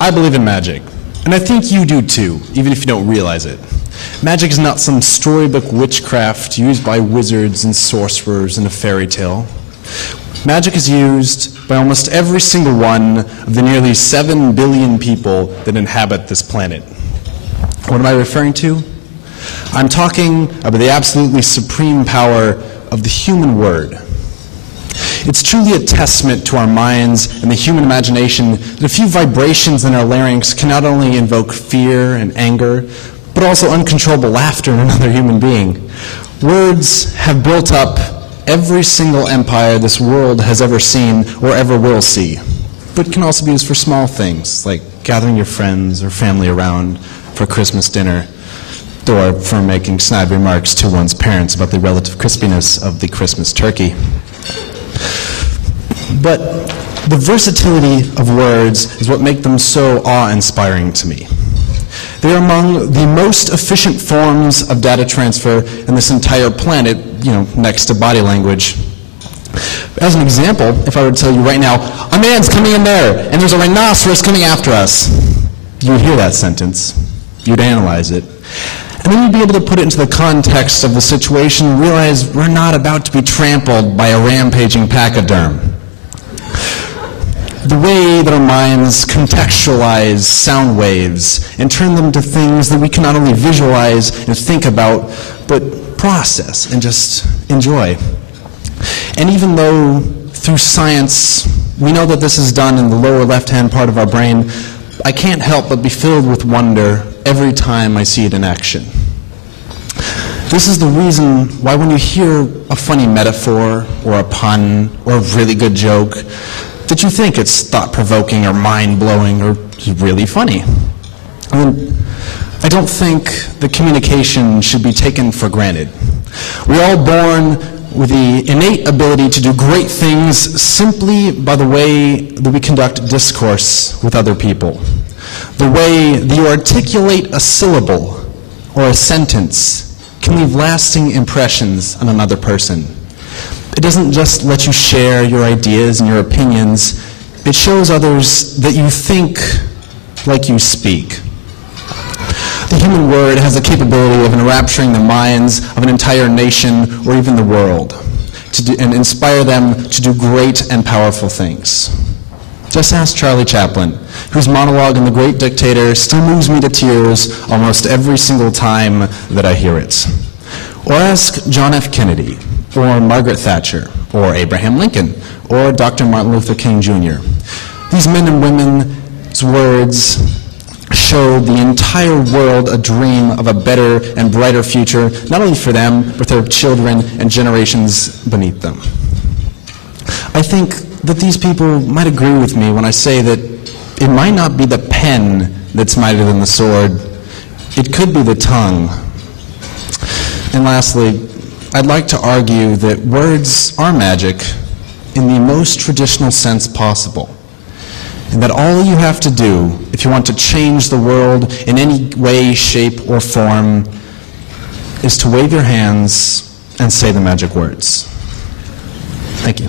I believe in magic, and I think you do too, even if you don't realize it. Magic is not some storybook witchcraft used by wizards and sorcerers in a fairy tale. Magic is used by almost every single one of the nearly 7 billion people that inhabit this planet. What am I referring to? I'm talking about the absolutely supreme power of the human word. It's truly a testament to our minds and the human imagination that a few vibrations in our larynx can not only invoke fear and anger, but also uncontrollable laughter in another human being. Words have built up every single empire this world has ever seen or ever will see, but can also be used for small things like gathering your friends or family around for Christmas dinner, or for making snide remarks to one's parents about the relative crispiness of the Christmas turkey. But the versatility of words is what makes them so awe-inspiring to me. They are among the most efficient forms of data transfer in this entire planet, next to body language. As an example, if I were to tell you right now, a man's coming in there, and there's a rhinoceros coming after us, you would hear that sentence. You'd analyze it. And then you'd be able to put it into the context of the situation and realize we're not about to be trampled by a rampaging pachyderm. The way that our minds contextualize sound waves and turn them to things that we can not only visualize and think about, but process and just enjoy. And even though through science we know that this is done in the lower left-hand part of our brain, I can't help but be filled with wonder every time I see it in action. This is the reason why when you hear a funny metaphor or a pun or a really good joke, that you think it's thought-provoking or mind-blowing or really funny. I don't think the communication should be taken for granted. We're all born with the innate ability to do great things simply by the way that we conduct discourse with other people. The way that you articulate a syllable or a sentence can leave lasting impressions on another person. It doesn't just let you share your ideas and your opinions, it shows others that you think like you speak. The human word has the capability of enrapturing the minds of an entire nation or even the world, and inspire them to do great and powerful things. Just ask Charlie Chaplin, whose monologue in The Great Dictator still moves me to tears almost every single time that I hear it. Or ask John F. Kennedy, or Margaret Thatcher, or Abraham Lincoln, or Dr. Martin Luther King Jr. These men and women's words showed the entire world a dream of a better and brighter future, not only for them, but their children and generations beneath them. I think that these people might agree with me when I say that it might not be the pen that's mightier than the sword, it could be the tongue. And lastly, I'd like to argue that words are magic in the most traditional sense possible, and that all you have to do if you want to change the world in any way, shape, or form is to wave your hands and say the magic words. Thank you.